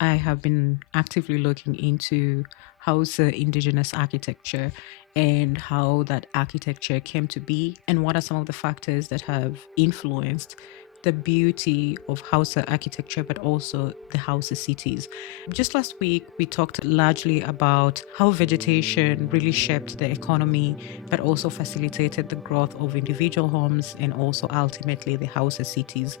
I have been actively looking into Hausa Indigenous architecture and how that architecture came to be, and what are some of the factors that have influenced the beauty of Hausa architecture, but also the Hausa cities. Just last week, we talked largely about how vegetation really shaped the economy, but also facilitated the growth of individual homes and also ultimately the Hausa cities,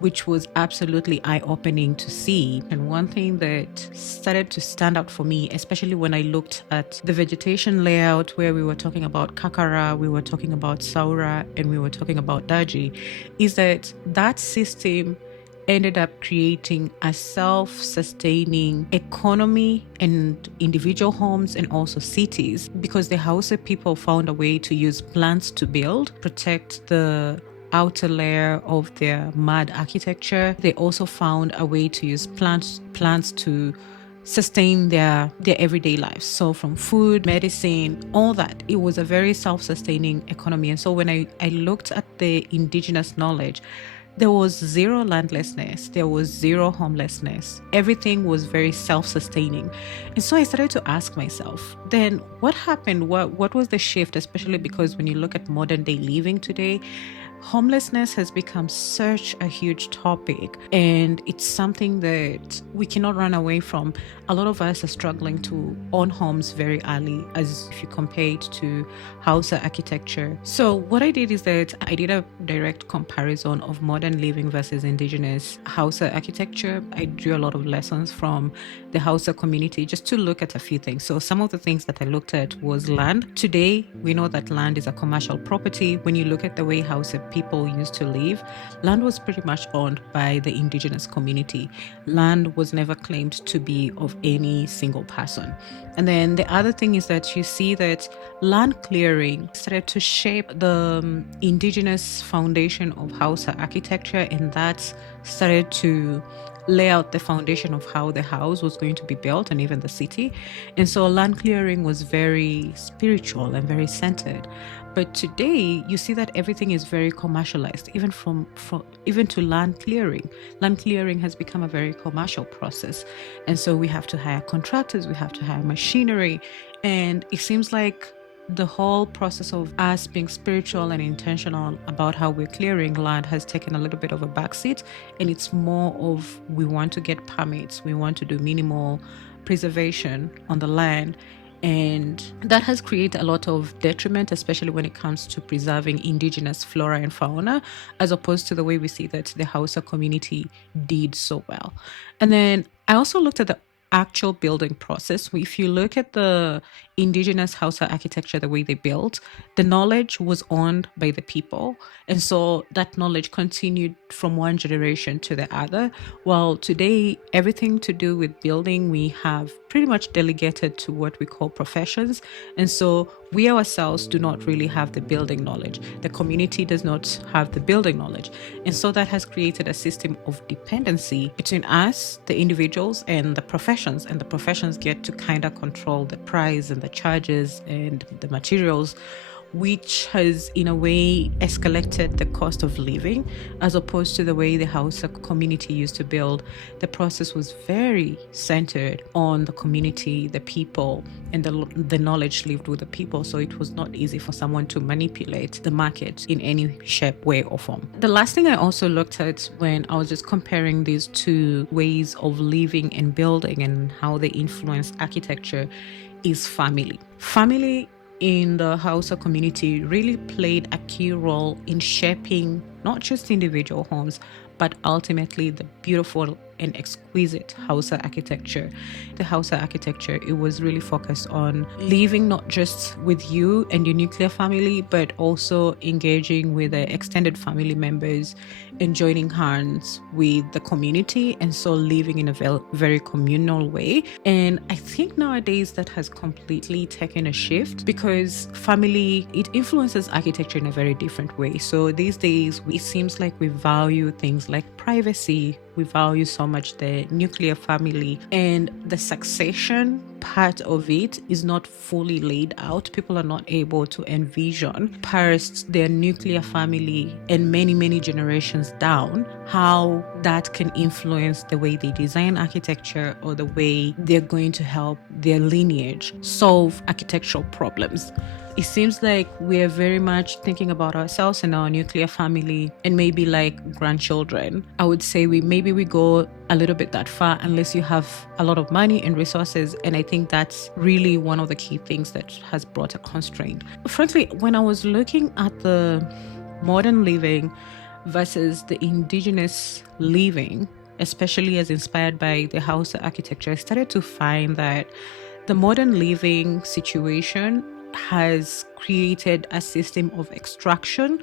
which was absolutely eye opening to see. And one thing that started to stand out for me, especially when I looked at the vegetation layout, where we were talking about Kakara, we were talking about Saura, and we were talking about Daji, is that that system ended up creating a self-sustaining economy and individual homes and also cities, because the Hausa people found a way to use plants to build, protect the outer layer of their mud architecture. They also found a way to use plants to sustain their everyday lives. So from food, medicine, all that, it was a very self-sustaining economy. And so when I looked at the indigenous knowledge, there was zero landlessness, there was zero homelessness. Everything was very self-sustaining. And so I started to ask myself, then what happened? What was the shift, especially because when you look at modern day living today, homelessness has become such a huge topic, and it's something that we cannot run away from. A lot of us are struggling to own homes very early, as if you compare it to Hausa architecture. So what I did is that I did a direct comparison of modern living versus indigenous Hausa architecture. I drew a lot of lessons from the Hausa community just to look at a few things. So some of the things that I looked at was land. Today, we know that land is a commercial property. When you look at the way Hausa people used to live, land was pretty much owned by the indigenous community. Land was never claimed to be of any single person. And then the other thing is that you see that land clearing started to shape the indigenous foundation of Hausa architecture, and that started to lay out the foundation of how the house was going to be built and even the city. And so land clearing was very spiritual and very centered. But today you see that everything is very commercialized, even from even to land clearing. Land clearing has become a very commercial process. And so we have to hire contractors, we have to hire machinery, and it seems like the whole process of us being spiritual and intentional about how we're clearing land has taken a little bit of a backseat, and it's more of we want to get permits, we want to do minimal preservation on the land, and that has created a lot of detriment, especially when it comes to preserving indigenous flora and fauna, as opposed to the way we see that the Hausa community did so well. And then I also looked at the actual building process. If you look at the indigenous Hausa architecture, the way they built, the knowledge was owned by the people. And so that knowledge continued from one generation to the other. While today, everything to do with building, we have pretty much delegated to what we call professions. And so we ourselves do not really have the building knowledge. The community does not have the building knowledge. And so that has created a system of dependency between us, the individuals, and the professions. And the professions get to kind of control the price and the charges and the materials, which has in a way escalated the cost of living, as opposed to the way the Hausa community used to build. The process was very centered on the community, the people, and the knowledge lived with the people. So it was not easy for someone to manipulate the market in any shape, way, or form. The last thing I also looked at when I was just comparing these two ways of living and building and how they influence architecture is family. Family in the Hausa community really played a key role in shaping not just individual homes, but ultimately the beautiful and exquisite Hausa architecture. The Hausa architecture, it was really focused on living not just with you and your nuclear family, but also engaging with the extended family members and joining hands with the community, and so living in a very communal way. And I think nowadays that has completely taken a shift, because family, it influences architecture in a very different way. So these days, it seems like we value things like privacy. We value so much the nuclear family, and the succession part of it is not fully laid out. People are not able to envision past their nuclear family and many, many generations down, how that can influence the way they design architecture or the way they're going to help their lineage solve architectural problems. It seems like we're very much thinking about ourselves and our nuclear family and maybe like grandchildren. I would say we go a little bit that far unless you have a lot of money and resources. And I think that's really one of the key things that has brought a constraint. Frankly, when I was looking at the modern living versus the indigenous living, especially as inspired by the Hausa architecture, I started to find that the modern living situation has created a system of extraction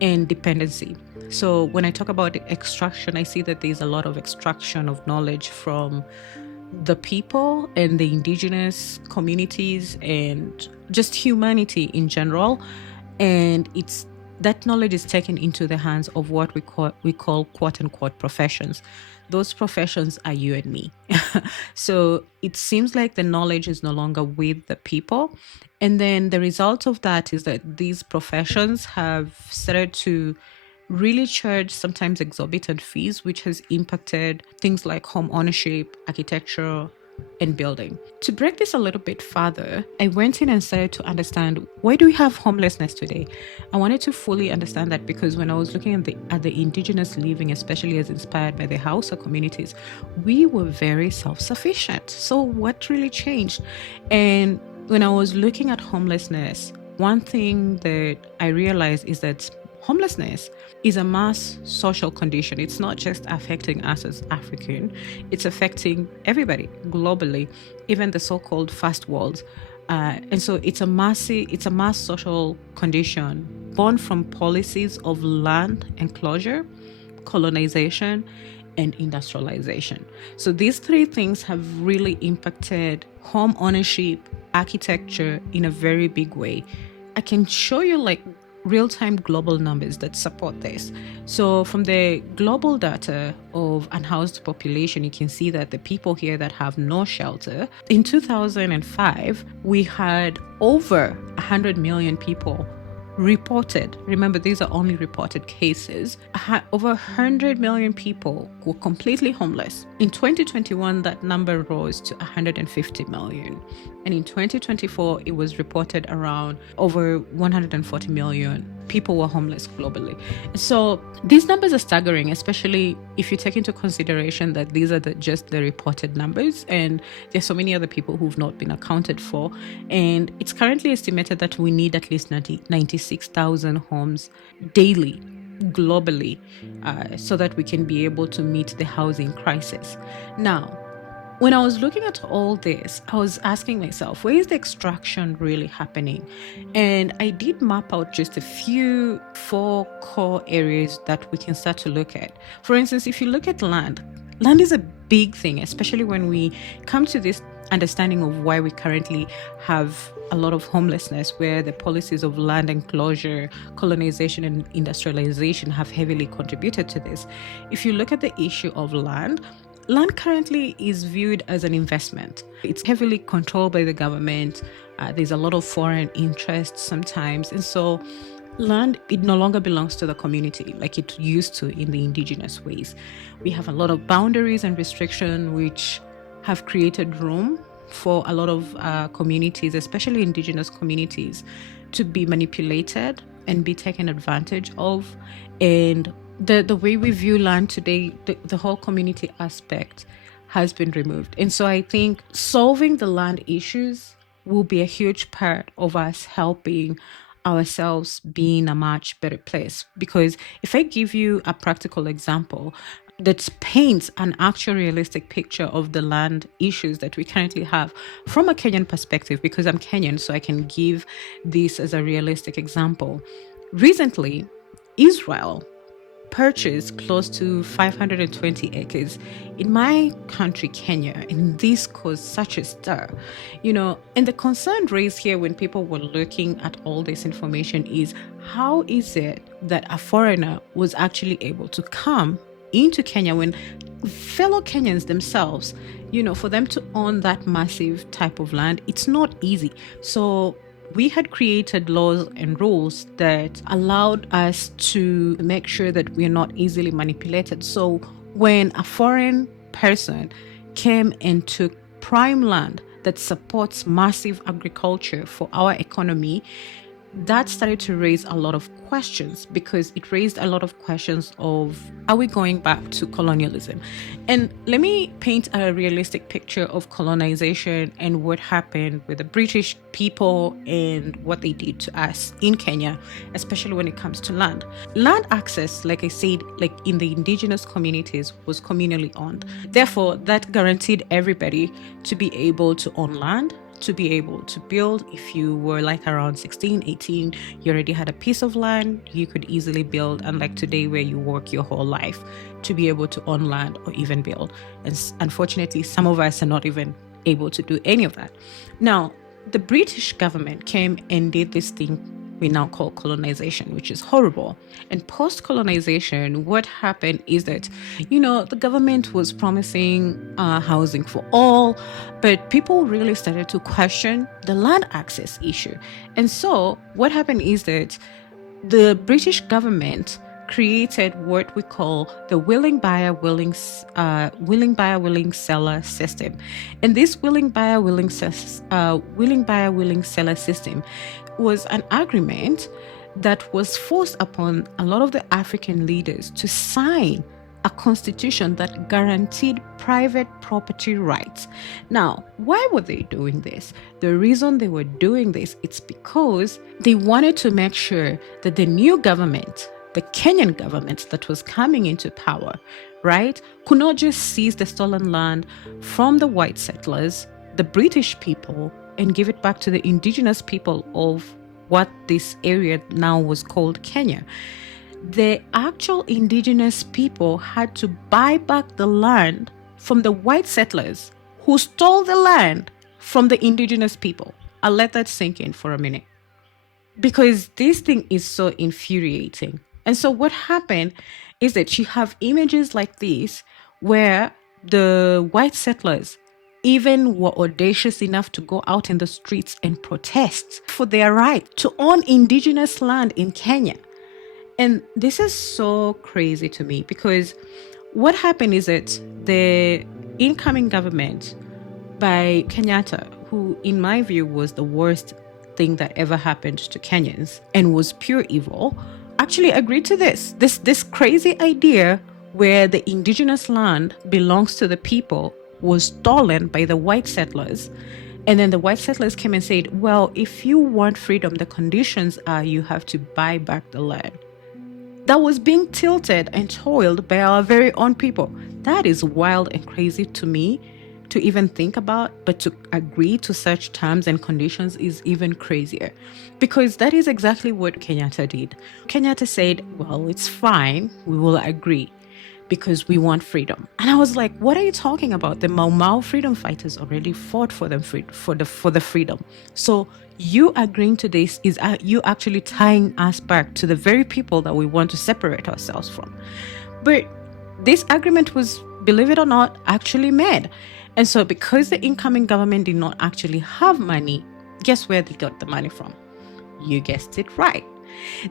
and dependency. So when I talk about extraction, I see that there's a lot of extraction of knowledge from the people and the indigenous communities and just humanity in general. And it's that knowledge is taken into the hands of what we call quote unquote professions. Those professions are you and me. So it seems like the knowledge is no longer with the people. And then the result of that is that these professions have started to really charge sometimes exorbitant fees, which has impacted things like home ownership, architecture, and building. To break this a little bit further, I went in and started to understand, why do we have homelessness today? I wanted to fully understand that because when I was looking at the indigenous living, especially as inspired by the Hausa communities, we were very self-sufficient. So what really changed? And when I was looking at homelessness, one thing that I realized is that homelessness is a mass social condition. It's not just affecting us as African, it's affecting everybody globally, even the so-called first world. And so it's a mass social condition born from policies of land enclosure, colonization, and industrialization. So these three things have really impacted home ownership, architecture in a very big way. I can show you like real-time global numbers that support this. So from the global data of unhoused population, you can see that the people here that have no shelter, in 2005, we had over 100 million people reported. Remember, these are only reported cases. Over 100 million people were completely homeless. In 2021, that number rose to 150 million. And in 2024, it was reported around over 140 million people were homeless globally. So these numbers are staggering, especially if you take into consideration that these are just the reported numbers, and there's so many other people who've not been accounted for. And it's currently estimated that we need at least 96,000 homes daily globally so that we can be able to meet the housing crisis. Now, when I was looking at all this, I was asking myself, where is the extraction really happening? And I did map out just a four core areas that we can start to look at. For instance, if you look at land is a big thing, especially when we come to this understanding of why we currently have a lot of homelessness, where the policies of land enclosure, colonization, and industrialization have heavily contributed to this. If you look at the issue of land currently is viewed as an investment. It's heavily controlled by the government. There's a lot of foreign interest sometimes. And so land, it no longer belongs to the community like it used to in the indigenous ways. We have a lot of boundaries and restriction which have created room for a lot of communities, especially indigenous communities, to be manipulated and be taken advantage of. And the way we view land today, the whole community aspect has been removed. And so I think solving the land issues will be a huge part of us helping ourselves be in a much better place. Because if I give you a practical example that paints an actual realistic picture of the land issues that we currently have from a Kenyan perspective, because I'm Kenyan, so I can give this as a realistic example. Recently, Israel purchased close to 520 acres in my country, Kenya, and this caused such a stir, and the concern raised here when people were looking at all this information is, how is it that a foreigner was actually able to come into Kenya, when fellow Kenyans themselves, for them to own that massive type of land, it's not easy. So we had created laws and rules that allowed us to make sure that we're not easily manipulated. So when a foreign person came and took prime land that supports massive agriculture for our economy, that started to raise a lot of questions, because it raised a lot of questions of, are we going back to colonialism? And let me paint a realistic picture of colonization and what happened with the British people and what they did to us in Kenya, especially when it comes to land. Land access, like I said, like in the indigenous communities, was communally owned. Therefore, that guaranteed everybody to be able to own land, to be able to build. If you were like around 16, 18, you already had a piece of land, you could easily build. Unlike today where you work your whole life to be able to own land or even build. And unfortunately, some of us are not even able to do any of that. Now, the British government came and did this thing we now call colonization, which is horrible. And post-colonization, what happened is that, the government was promising housing for all, but people really started to question the land access issue. And so what happened is that the British government created what we call the willing buyer, willing seller system. And this willing buyer, willing seller system was an agreement that was forced upon a lot of the African leaders to sign a constitution that guaranteed private property rights. Now, why were they doing this? The reason they were doing this, it's because they wanted to make sure that the new government, the Kenyan government that was coming into power, right, could not just seize the stolen land from the white settlers, the British people, and give it back to the indigenous people of what this area now was called Kenya. The actual indigenous people had to buy back the land from the white settlers who stole the land from the indigenous people. I'll let that sink in for a minute, because this thing is so infuriating. And so what happened is that you have images like this where the white settlers even were audacious enough to go out in the streets and protest for their right to own indigenous land in Kenya. And this is so crazy to me, because what happened is that the incoming government by Kenyatta, who in my view was the worst thing that ever happened to Kenyans and was pure evil, actually agreed to this crazy idea where the indigenous land belongs to the people was stolen by the white settlers. And then the white settlers came and said, well, if you want freedom, the conditions are you have to buy back the land. That was being tilted and toiled by our very own people. That is wild and crazy to me to even think about, but to agree to such terms and conditions is even crazier, because that is exactly what Kenyatta did. Kenyatta said, well, it's fine, we will agree, because we want freedom. And I was like, what are you talking about? The Mau Mau freedom fighters already fought for them for the freedom. So you agreeing to this is you actually tying us back to the very people that we want to separate ourselves from. But this agreement was, believe it or not, actually made. And so because the incoming government did not actually have money, guess where they got the money from? You guessed it right.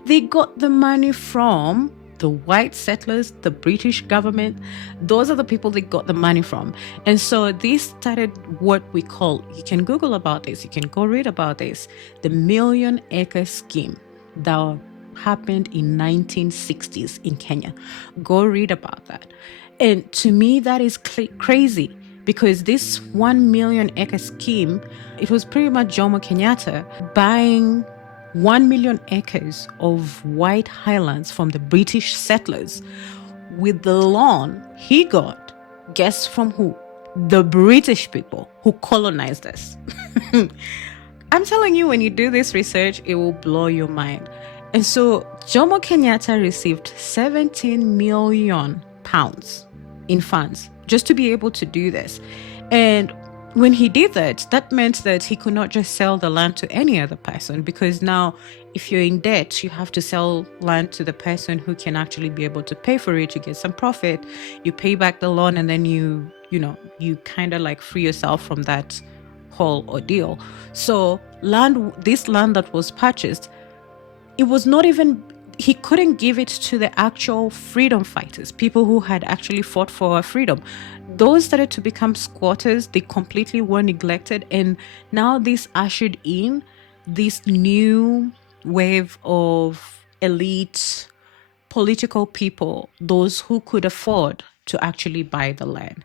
They got the money from the white settlers, the British government. Those are the people they got the money from. And so this started what we call, you can Google about this, you can go read about this, the Million Acre Scheme that happened in 1960s in Kenya. Go read about that. And to me, that is crazy, because this 1 million acre scheme, it was pretty much Jomo Kenyatta buying 1 million acres of white highlands from the British settlers with the loan he got. Guess from who? The British people who colonized us. I'm telling you, when you do this research, it will blow your mind. And so Jomo Kenyatta received 17 million pounds in funds just to be able to do this. And when he did that, that meant that he could not just sell the land to any other person, because now if you're in debt, you have to sell land to the person who can actually be able to pay for it. You get some profit, you pay back the loan, and then you kind of like free yourself from that whole ordeal. So this land that was purchased, it was not even, he couldn't give it to the actual freedom fighters, people who had actually fought for freedom. Those started to become squatters. They completely were neglected. And now this ushered in this new wave of elite political people, those who could afford to actually buy the land.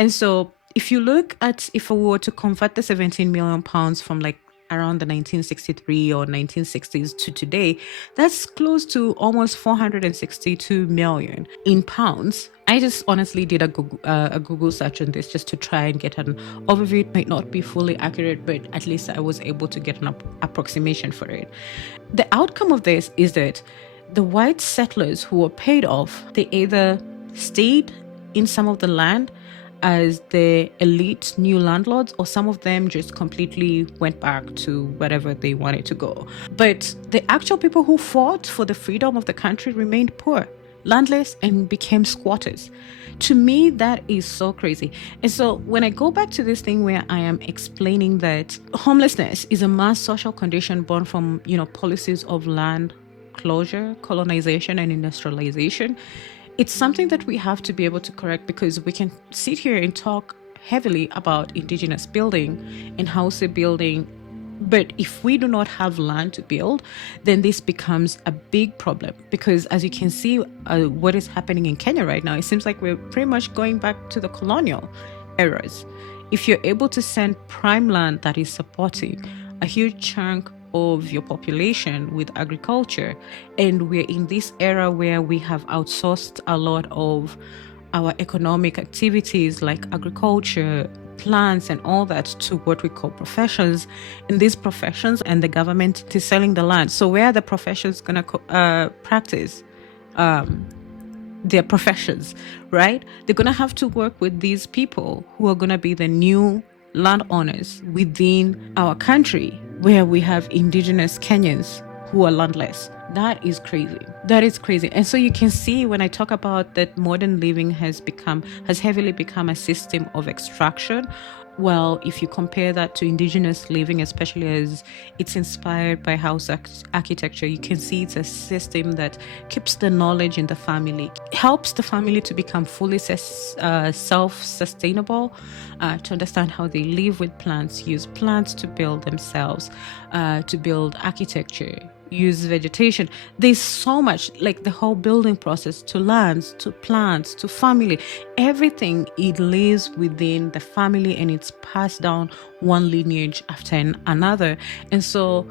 And so if you look at, if we were to convert the 17 million pounds from like around the 1963 or 1960s to today, that's close to almost 462 million in pounds. I just honestly did a Google search on this just to try and get an overview. It might not be fully accurate, but at least I was able to get an approximation for it. The outcome of this is that the white settlers who were paid off, they either stayed in some of the land as the elite new landlords, or some of them just completely went back to wherever they wanted to go. But the actual people who fought for the freedom of the country remained poor, landless, and became squatters. To me, that is so crazy. And so when I go back to this thing where I am explaining that homelessness is a mass social condition born from, policies of land closure, colonization, and industrialization, it's something that we have to be able to correct, because we can sit here and talk heavily about Indigenous building and Hausa building, but if we do not have land to build, then this becomes a big problem. Because as you can see, what is happening in Kenya right now, it seems like we're pretty much going back to the colonial eras. If you're able to send prime land that is supporting a huge chunk of your population with agriculture, and we're in this era where we have outsourced a lot of our economic activities like agriculture, plants, and all that to what we call professions. In these professions, and the government is selling the land. So where are the professions going to practice their professions, right? They're going to have to work with these people who are going to be the new landowners within our country, where we have Indigenous Kenyans who are landless. That is crazy. That is crazy. And so you can see when I talk about that modern living has heavily become a system of extraction. Well, if you compare that to Indigenous living, especially as it's inspired by house architecture, you can see it's a system that keeps the knowledge in the family, helps the family to become fully self-sustainable, to understand how they live with plants, use plants to build themselves, to build architecture, use vegetation. There's so much, like the whole building process, to lands, to plants, to family, everything, it lives within the family, and it's passed down one lineage after another. And so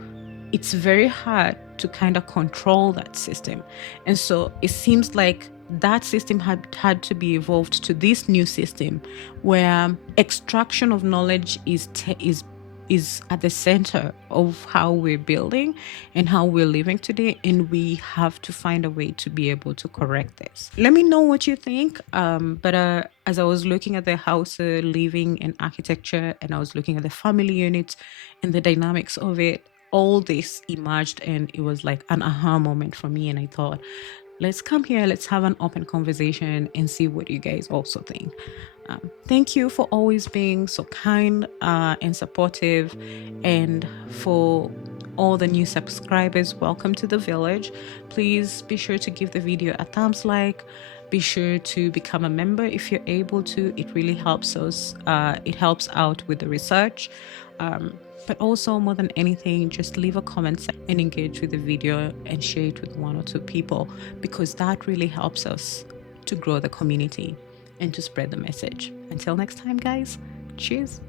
it's very hard to kind of control that system. And so it seems like that system had to be evolved to this new system where extraction of knowledge is at the center of how we're building and how we're living today, and we have to find a way to be able to correct this. Let me know what you think. But as I was looking at the house living and architecture, and I was looking at the family unit and the dynamics of it, all this emerged, and it was like an aha moment for me. And I thought, let's come here, let's have an open conversation and see what you guys also think. Thank you for always being so kind and supportive, and for all the new subscribers, welcome to the village. Please be sure to give the video a thumbs like. Be sure to become a member if you're able to. It really helps us. It helps out with the research. But also, more than anything, just leave a comment and engage with the video and share it with one or two people, because that really helps us to grow the community and to spread the message. Until next time, guys, cheers.